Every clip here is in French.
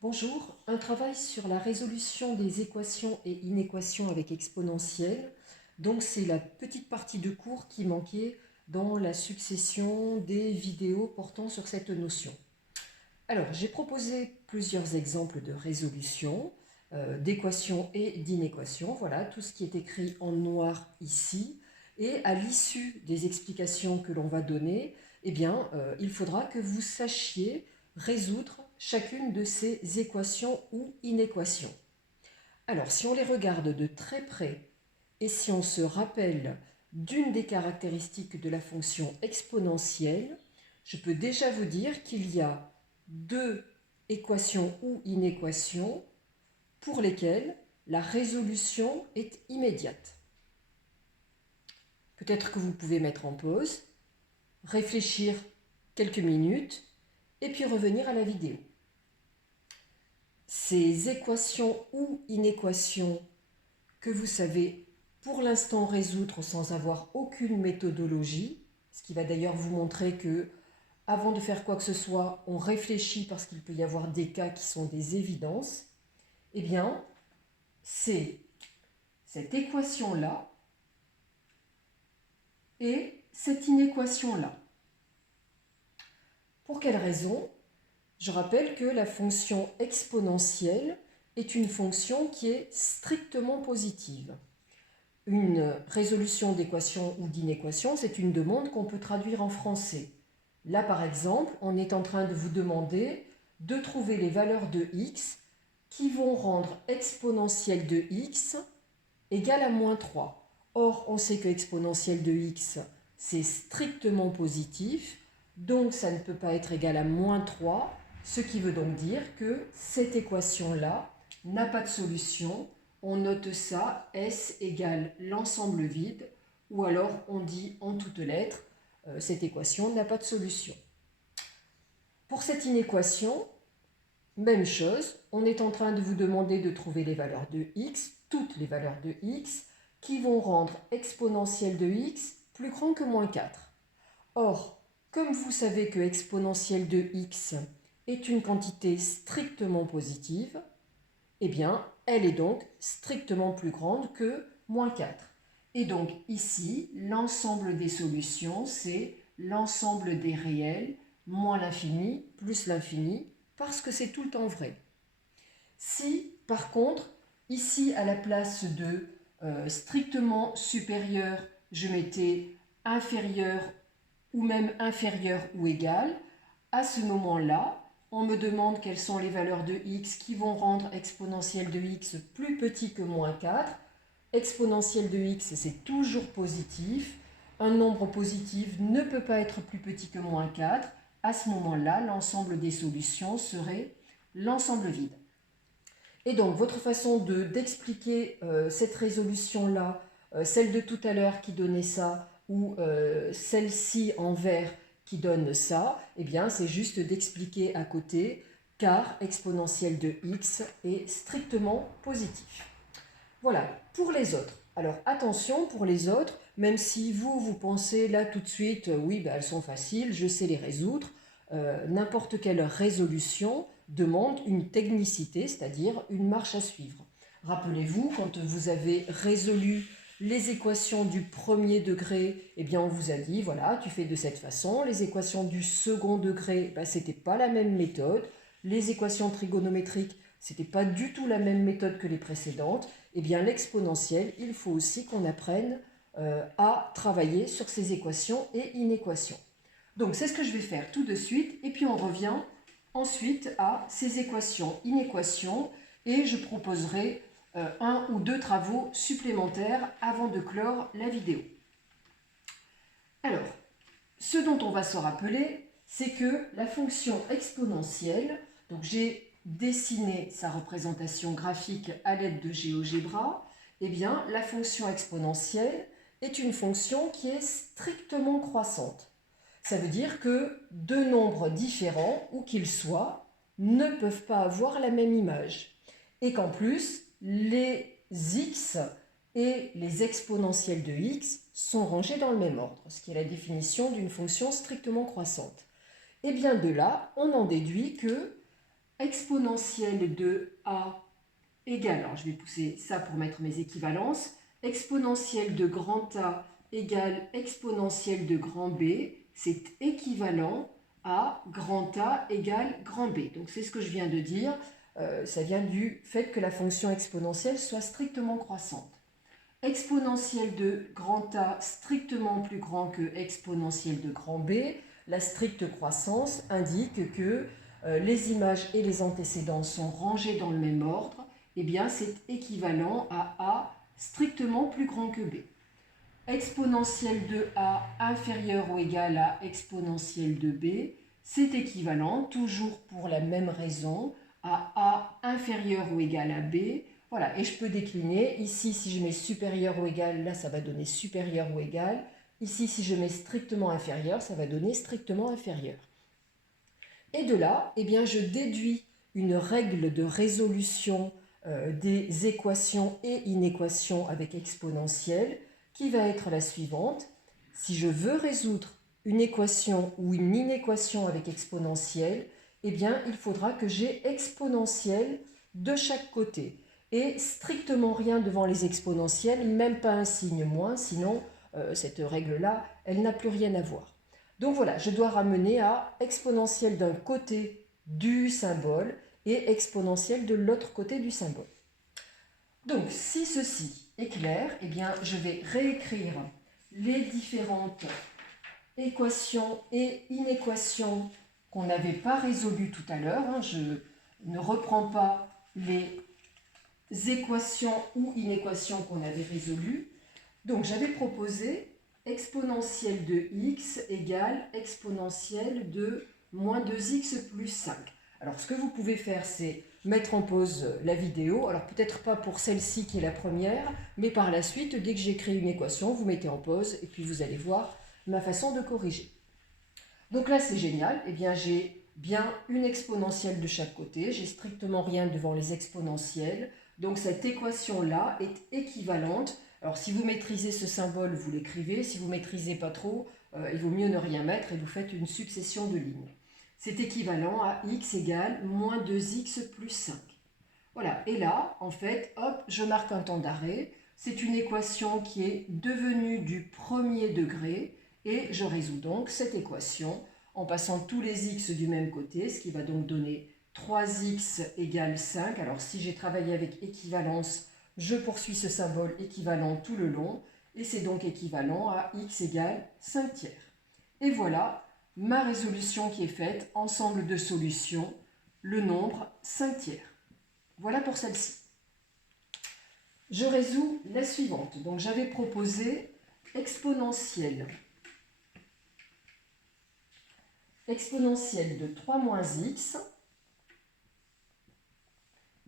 Bonjour, un travail sur la résolution des équations et inéquations avec exponentielle. Donc c'est la petite partie de cours qui manquait dans la succession des vidéos portant sur cette notion. Alors j'ai proposé plusieurs exemples de résolution, d'équations et d'inéquations. Voilà tout ce qui est écrit en noir ici. Et à l'issue des explications que l'on va donner, il faudra que vous sachiez résoudre chacune de ces équations ou inéquations. Alors, si on les regarde de très près et si on se rappelle d'une des caractéristiques de la fonction exponentielle, je peux déjà vous dire qu'il y a deux équations ou inéquations pour lesquelles la résolution est immédiate. Peut-être que vous pouvez mettre en pause, réfléchir quelques minutes et puis revenir à la vidéo. Ces équations ou inéquations que vous savez pour l'instant résoudre sans avoir aucune méthodologie, ce qui va d'ailleurs vous montrer que avant de faire quoi que ce soit, on réfléchit parce qu'il peut y avoir des cas qui sont des évidences, eh bien, c'est cette équation-là et cette inéquation-là. Pour quelle raison? Je rappelle que la fonction exponentielle est une fonction qui est strictement positive. Une résolution d'équation ou d'inéquation, c'est une demande qu'on peut traduire en français. Là, par exemple, on est en train de vous demander de trouver les valeurs de x qui vont rendre exponentielle de x égale à moins 3. Or, on sait que exponentielle de x, c'est strictement positif, donc ça ne peut pas être égal à moins 3, ce qui veut donc dire que cette équation-là n'a pas de solution. On note ça, S égale l'ensemble vide, ou alors on dit en toutes lettres, cette équation n'a pas de solution. Pour cette inéquation, même chose, on est en train de vous demander de trouver les valeurs de x, toutes les valeurs de x, qui vont rendre exponentielle de x plus grand que moins 4. Or, comme vous savez que exponentielle de x est une quantité strictement positive, eh bien, elle est donc strictement plus grande que moins 4. Et donc ici, l'ensemble des solutions, c'est l'ensemble des réels moins l'infini plus l'infini, parce que c'est tout le temps vrai. Si, par contre, ici, à la place de strictement supérieur, je mettais inférieur ou même inférieur ou égal, à ce moment-là, on me demande quelles sont les valeurs de x qui vont rendre exponentielle de x plus petit que moins 4. Exponentielle de x, c'est toujours positif. Un nombre positif ne peut pas être plus petit que moins 4. À ce moment-là, l'ensemble des solutions serait l'ensemble vide. Et donc, votre façon d'expliquer cette résolution-là, celle de tout à l'heure qui donnait ça, ou celle-ci en vert qui donne ça, eh bien, c'est juste d'expliquer à côté car exponentielle de x est strictement positif. Voilà, pour les autres. Alors, attention, pour les autres, même si vous pensez là tout de suite, oui, elles sont faciles, je sais les résoudre, n'importe quelle résolution demande une technicité, c'est-à-dire une marche à suivre. Rappelez-vous, quand vous avez résolu les équations du premier degré, eh bien on vous a dit, voilà, tu fais de cette façon. Les équations du second degré, ce n'était pas la même méthode. Les équations trigonométriques, ce n'était pas du tout la même méthode que les précédentes. Eh bien l'exponentielle, il faut aussi qu'on apprenne à travailler sur ces équations et inéquations. Donc c'est ce que je vais faire tout de suite, et puis on revient ensuite à ces équations, inéquations, et je proposerai un ou deux travaux supplémentaires avant de clore la vidéo. Alors, ce dont on va se rappeler, c'est que la fonction exponentielle, donc j'ai dessiné sa représentation graphique à l'aide de GeoGebra, eh bien la fonction exponentielle est une fonction qui est strictement croissante. Ça veut dire que deux nombres différents, où qu'ils soient, ne peuvent pas avoir la même image. Et qu'en plus, les x et les exponentielles de x sont rangés dans le même ordre, ce qui est la définition d'une fonction strictement croissante. Et bien de là, on en déduit que exponentielle de a égale, alors je vais pousser ça pour mettre mes équivalences, exponentielle de grand A égale exponentielle de grand B, c'est équivalent à grand A égale grand B. Donc c'est ce que je viens de dire, ça vient du fait que la fonction exponentielle soit strictement croissante. Exponentielle de grand A strictement plus grand que exponentielle de grand B, la stricte croissance indique que les images et les antécédents sont rangés dans le même ordre, eh bien c'est équivalent à A strictement plus grand que B. Exponentielle de A inférieur ou égal à exponentielle de B, c'est équivalent, toujours pour la même raison, à A inférieur ou égal à B. Voilà, et je peux décliner. Ici, si je mets supérieur ou égal, là, ça va donner supérieur ou égal. Ici, si je mets strictement inférieur, ça va donner strictement inférieur. Et de là, eh bien, je déduis une règle de résolution des équations et inéquations avec exponentielle qui va être la suivante. Si je veux résoudre une équation ou une inéquation avec exponentielle, eh bien, il faudra que j'ai exponentielle de chaque côté et strictement rien devant les exponentielles, même pas un signe moins, sinon cette règle-là, elle n'a plus rien à voir. Donc voilà, je dois ramener à exponentielle d'un côté du symbole et exponentielle de l'autre côté du symbole. Donc si ceci est clair, eh bien je vais réécrire les différentes équations et inéquations qu'on n'avait pas résolues tout à l'heure. Je ne reprends pas les équations ou inéquations qu'on avait résolues. Donc j'avais proposé exponentielle de x égale exponentielle de moins 2x plus 5. Alors ce que vous pouvez faire, c'est mettre en pause la vidéo. Alors peut-être pas pour celle-ci qui est la première, mais par la suite, dès que j'écris une équation, vous mettez en pause et puis vous allez voir ma façon de corriger. Donc là c'est génial, eh bien j'ai bien une exponentielle de chaque côté, j'ai strictement rien devant les exponentielles, donc cette équation-là est équivalente. Alors si vous maîtrisez ce symbole, vous l'écrivez, si vous ne maîtrisez pas trop, il vaut mieux ne rien mettre et vous faites une succession de lignes. C'est équivalent à x égale moins 2x plus 5. Voilà, et là, en fait, hop, je marque un temps d'arrêt. C'est une équation qui est devenue du premier degré et je résous donc cette équation en passant tous les x du même côté, ce qui va donc donner 3x égale 5. Alors si j'ai travaillé avec équivalence, je poursuis ce symbole équivalent tout le long et c'est donc équivalent à x égale 5 tiers. Et voilà ma résolution qui est faite, ensemble de solutions, le nombre 5 tiers. Voilà pour celle-ci. Je résous la suivante. Donc j'avais proposé exponentielle de 3 moins x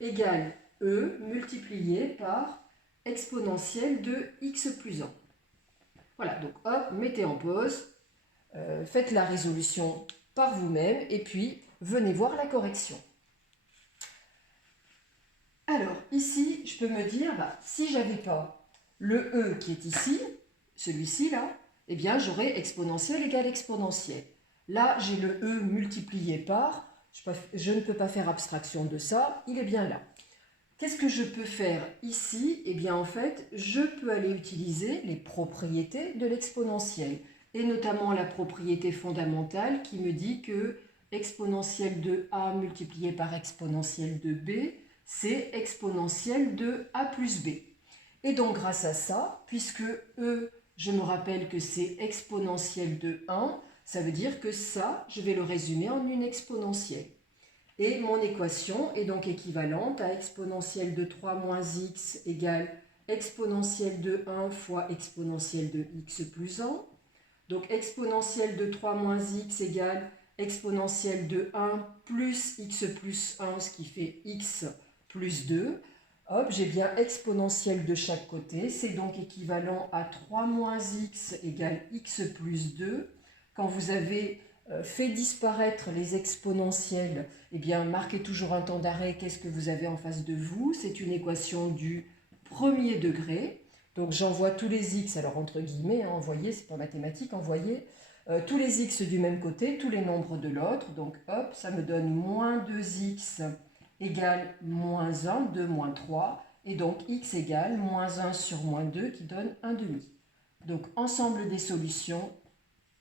égale e multiplié par exponentielle de x plus 1. Voilà, donc hop, mettez en pause, faites la résolution par vous-même et puis venez voir la correction. Alors, ici, je peux me dire, si je n'avais pas le e qui est ici, celui-ci là, eh bien j'aurais exponentielle égale exponentielle. Là, j'ai le e multiplié par, je ne peux pas faire abstraction de ça, il est bien là. Qu'est-ce que je peux faire ici? Eh bien en fait, je peux aller utiliser les propriétés de l'exponentielle, et notamment la propriété fondamentale qui me dit que exponentielle de a multiplié par exponentielle de b, c'est exponentielle de a plus b. Et donc grâce à ça, puisque e, je me rappelle que c'est exponentielle de 1, ça veut dire que ça, je vais le résumer en une exponentielle. Et mon équation est donc équivalente à exponentielle de 3 moins x égale exponentielle de 1 fois exponentielle de x plus 1. Donc exponentielle de 3 moins x égale exponentielle de 1 plus x plus 1, ce qui fait x plus 2. Hop, j'ai bien exponentielle de chaque côté. C'est donc équivalent à 3 moins x égale x plus 2. Quand vous avez fait disparaître les exponentielles, eh bien, marquez toujours un temps d'arrêt. Qu'est-ce que vous avez en face de vous? C'est une équation du premier degré. Donc, j'envoie tous les x, alors entre guillemets, envoyer, c'est pas mathématique, envoyer. tous les x du même côté, tous les nombres de l'autre. Donc hop, ça me donne moins 2x égale moins 1, 2 moins 3. Et donc x égale moins 1 sur moins 2 qui donne 1 demi. Donc ensemble des solutions,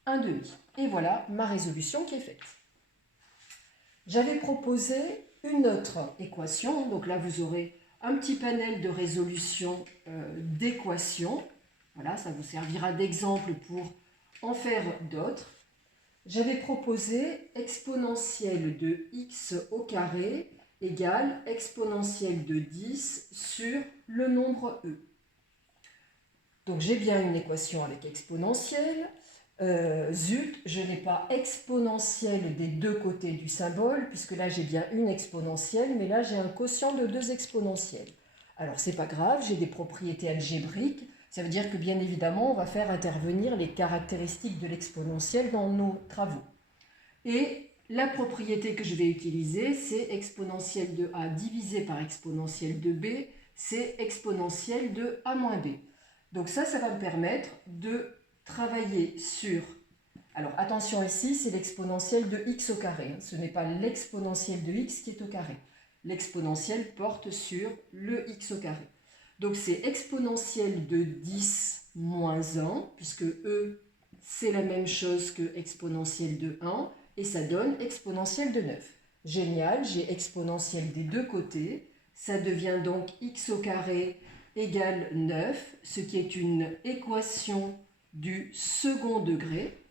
1 demi. Et voilà ma résolution qui est faite. J'avais proposé une autre équation. Donc là, vous aurez un petit panel de résolution d'équations. Voilà, ça vous servira d'exemple pour en faire d'autres. J'avais proposé exponentielle de x au carré égale exponentielle de 10 sur le nombre e. Donc j'ai bien une équation avec exponentielle. Zut, je n'ai pas exponentielle des deux côtés du symbole, puisque là j'ai bien une exponentielle, mais là j'ai un quotient de deux exponentielles. Alors c'est pas grave, j'ai des propriétés algébriques, ça veut dire que bien évidemment on va faire intervenir les caractéristiques de l'exponentielle dans nos travaux. Et la propriété que je vais utiliser, c'est exponentielle de a divisé par exponentielle de b, c'est exponentielle de a moins b. Donc ça va me permettre de travailler sur... Alors attention ici, c'est l'exponentielle de x au carré. Ce n'est pas l'exponentielle de x qui est au carré. L'exponentielle porte sur le x au carré. Donc c'est exponentielle de 10 moins 1, puisque e, c'est la même chose que exponentielle de 1, et ça donne exponentielle de 9. Génial, j'ai exponentielle des deux côtés. Ça devient donc x au carré égale 9, ce qui est une équation du second degré.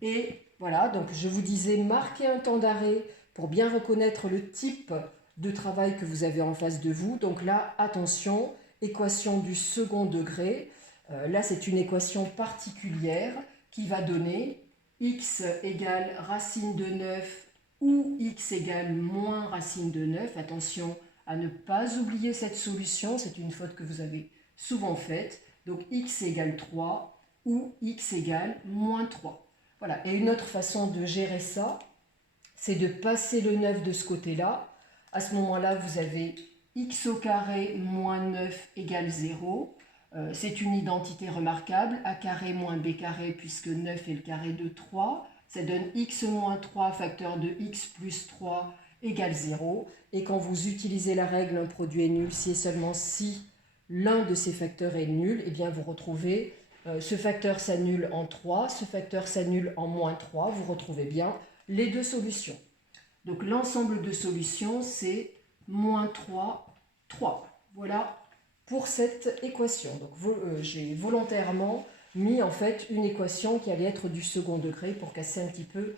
Et voilà, donc je vous disais, marquez un temps d'arrêt pour bien reconnaître le type de travail que vous avez en face de vous. Donc là, attention, équation du second degré. Là, c'est une équation particulière qui va donner x égale racine de 9 ou x égale moins racine de 9. Attention à ne pas oublier cette solution, c'est une faute que vous avez souvent faite. Donc x égale 3 ou x égale moins 3. Voilà. Et une autre façon de gérer ça, c'est de passer le 9 de ce côté-là. À ce moment-là, vous avez x au carré moins 9 égale 0. C'est une identité remarquable, a carré moins b carré, puisque 9 est le carré de 3. Ça donne x moins 3 facteur de x plus 3 égale 0. Et quand vous utilisez la règle un produit est nul si et seulement si l'un de ces facteurs est nul, eh bien vous retrouvez ce facteur s'annule en 3, ce facteur s'annule en moins 3. Vous retrouvez bien les deux solutions. Donc l'ensemble de solutions, c'est moins 3, 3. Voilà pour cette équation. Donc j'ai volontairement mis en fait une équation qui allait être du second degré pour casser un petit peu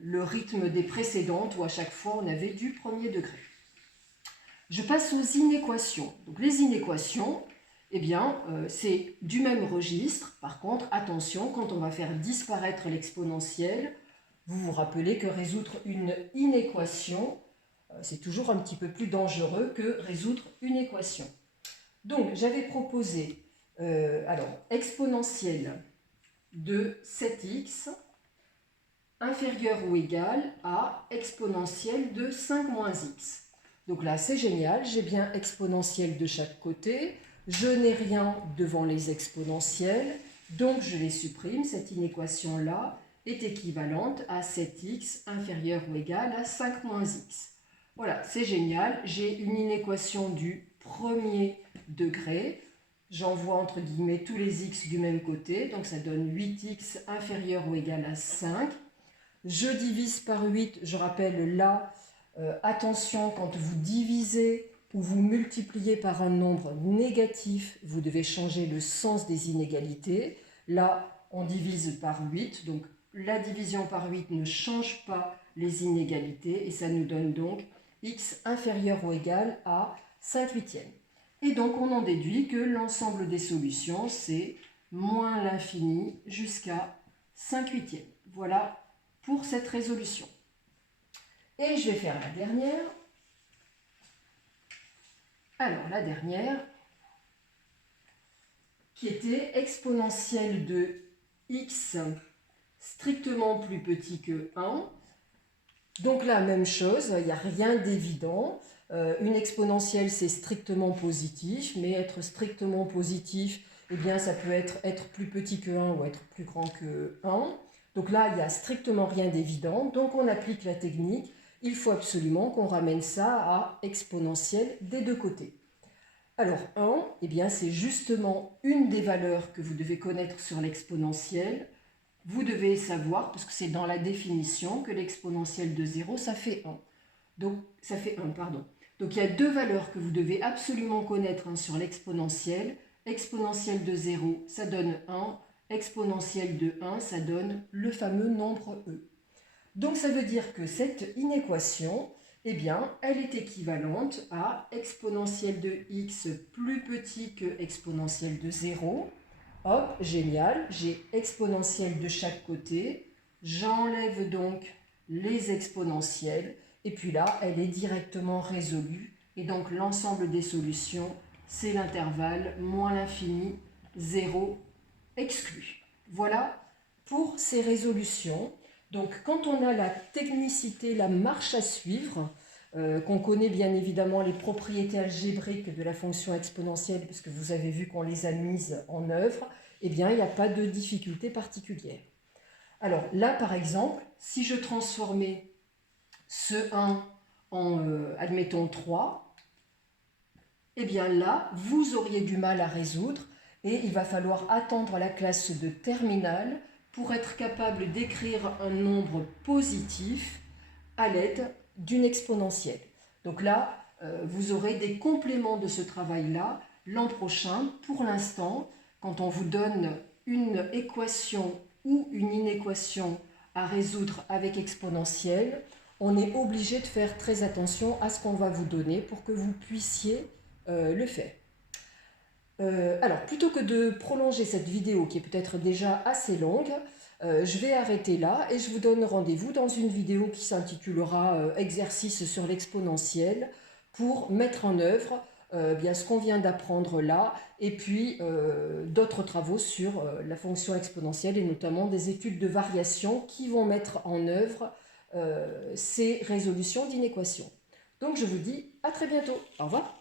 le rythme des précédentes où à chaque fois on avait du premier degré. Je passe aux inéquations. Donc les inéquations, eh bien, c'est du même registre. Par contre, attention, quand on va faire disparaître l'exponentielle, vous vous rappelez que résoudre une inéquation, c'est toujours un petit peu plus dangereux que résoudre une équation. Donc, j'avais proposé, exponentielle de 7x inférieur ou égal à exponentielle de 5 moins x. Donc là, c'est génial, j'ai bien exponentielle de chaque côté, je n'ai rien devant les exponentielles, donc je les supprime. Cette inéquation-là est équivalente à 7x inférieur ou égal à 5 moins x. Voilà, c'est génial, j'ai une inéquation du premier degré. J'envoie entre guillemets tous les x du même côté, donc ça donne 8x inférieur ou égal à 5. Je divise par 8, je rappelle là, attention, quand vous divisez ou vous multipliez par un nombre négatif, vous devez changer le sens des inégalités. Là, on divise par 8, donc la division par 8 ne change pas les inégalités et ça nous donne donc x inférieur ou égal à 5 huitièmes. Et donc on en déduit que l'ensemble des solutions, c'est moins l'infini jusqu'à 5 huitièmes. Voilà pour cette résolution. Et je vais faire la dernière. Alors la dernière, qui était exponentielle de x strictement plus petit que 1. Donc là, même chose, il n'y a rien d'évident. Une exponentielle, c'est strictement positif, mais être strictement positif, eh bien ça peut être plus petit que 1 ou être plus grand que 1. Donc là, il n'y a strictement rien d'évident. Donc on applique la technique. Il faut absolument qu'on ramène ça à exponentielle des deux côtés. Alors 1, eh bien c'est justement une des valeurs que vous devez connaître sur l'exponentielle. Vous devez savoir, parce que c'est dans la définition, que l'exponentielle de 0, ça fait 1. Donc, ça fait 1, pardon. Donc, il y a deux valeurs que vous devez absolument connaître sur l'exponentielle. Exponentielle de 0, ça donne 1. Exponentielle de 1, ça donne le fameux nombre e. Donc, ça veut dire que cette inéquation, eh bien, elle est équivalente à exponentielle de x plus petit que exponentielle de 0. Hop, génial, j'ai exponentielle de chaque côté. J'enlève donc les exponentielles. Et puis là, elle est directement résolue. Et donc, l'ensemble des solutions, c'est l'intervalle moins l'infini, 0 exclu. Voilà pour ces résolutions. Donc, quand on a la technicité, la marche à suivre, qu'on connaît bien évidemment les propriétés algébriques de la fonction exponentielle, puisque vous avez vu qu'on les a mises en œuvre, eh bien, il n'y a pas de difficulté particulière. Alors là, par exemple, si je transformais ce 1 en, admettons, 3, eh bien là, vous auriez du mal à résoudre et il va falloir attendre la classe de terminale pour être capable d'écrire un nombre positif à l'aide d'une exponentielle. Donc là, vous aurez des compléments de ce travail-là l'an prochain. Pour l'instant, quand on vous donne une équation ou une inéquation à résoudre avec exponentielle, on est obligé de faire très attention à ce qu'on va vous donner pour que vous puissiez le faire. Alors, plutôt que de prolonger cette vidéo qui est peut-être déjà assez longue, je vais arrêter là et je vous donne rendez-vous dans une vidéo qui s'intitulera Exercice sur l'exponentielle pour mettre en œuvre bien ce qu'on vient d'apprendre là et puis d'autres travaux sur la fonction exponentielle et notamment des études de variation qui vont mettre en œuvre ces résolutions d'inéquations. Donc je vous dis à très bientôt. Au revoir.